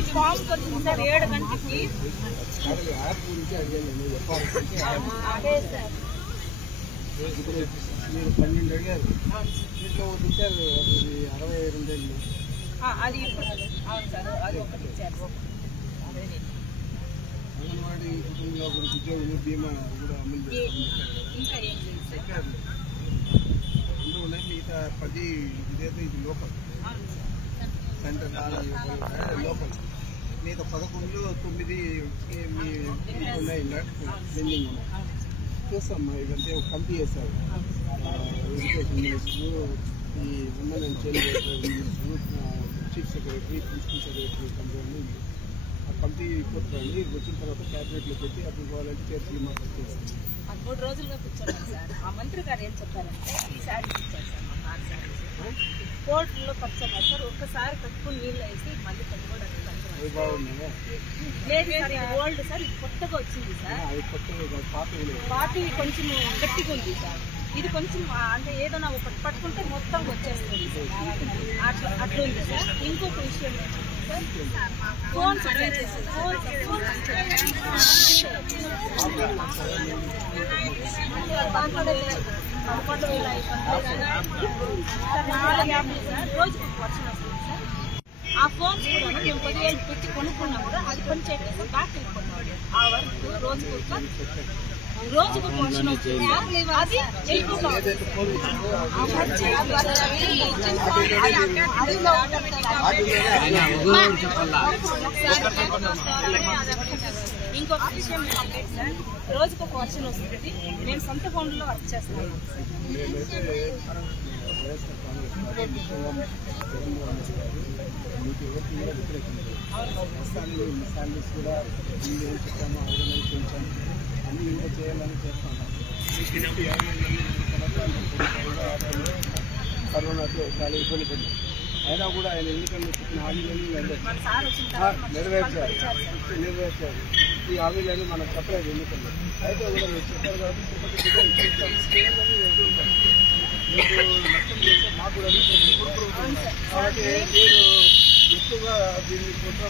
ఈ ఫామ్ వచ్చింది సార్ 7 గంటలకి. అదే సార్ మీరు 12 అడిగారు, ఇంట్లో ఇచ్చారు 62 ఏళ్ళు. అది ఇప్పుడు అవును సార్, అది ఒకటి ఇచ్చారు. అంగన్వాడీ కుటుంబంలో ఒకరికి ఉద్యోగులు బీమా కూడా అమలు ఇంకా ఏం లేదు సార్. 2 ఉన్నాయి, మిగతా 10 ఇదైతే ఇది లోకల్ సెంటర్ లోకల్. మిగతా 11లో 9 ఉన్నాయి పెండింగ్ ఉన్నాయి. చూస్తామ్మా, ఇదంటే ఒక కమిటీ చేస్తారు. ఎడ్యుకేషన్ మినిస్టర్, ఈ women and child welfare minister, chief secretary, principal secretary company ఆ కమిటీ రిపోర్ట్ రండి. వచ్చిన తర్వాత క్యాబినెట్లో పెట్టి అప్పుడు కావాలంటే చర్చలు మాట్లాడుతుంది. 3 రోజులుగా కూర్చున్నాను సార్. ఆ మంత్రి గారు ఏం చెప్పారంటే ఈ శారీస్ ఇచ్చారు సార్, మా 6 శారీస్ కోర్టులో ఖర్చున్నారు సార్. ఒక్కసారి కట్టుకుని నీళ్ళు వేసి మళ్ళీ కట్టుకోవడానికి లేదు సార్. ఇది ఓల్డ్ సార్, ఇది కొత్తగా వచ్చింది సార్. పార్టీ కొంచెం గట్టిగా ఉంది సార్. ఇది కొంచెం అంటే ఏదైనా ఒకటి పట్టుకుంటే మొత్తం వచ్చేస్తుంది అట్లా ఉంది సార్. ఇంకొక విషయం సార్, ఫోన్స్ రోజుకి వర్షం వస్తుంది సార్. ఆ ఫోన్స్ కూడా మేము 10,000 పెట్టి కొనుక్కున్నా కూడా అది పని చేయలేదు, బ్యాక్ వెళ్ళిపోతున్నాం. ఆ వర్క్ రోజుకు వర్షం వస్తుంది, అది వెళ్ళిపోతాం. ఇంకొక విషయం సార్, రోజుకు ఒక వర్షం వస్తుంది. నేను సొంత ఫోన్లో వర్క్ చేస్తాను. శాలరీస్ కూడా ఏం చెప్పామో ఆర్గనైజ్ పెంచాము, అన్నీ కూడా చేయాలని చేస్తున్నాం. కరోనాతో చాలా ఇబ్బంది పడింది. అయినా కూడా ఆయన ఎన్నికల్లో చెప్పిన హామీలన్నీ నెరవేర్చారు. ఈ హామీలన్నీ మనకు చెప్పలేదు ఎన్నికల్లో. అయితే కూడా మీరు చెప్పారు కాబట్టి నష్టం చేస్తే మాకు కూడా కాబట్టి మీరు ఎక్కువగా దీన్ని కుట్ర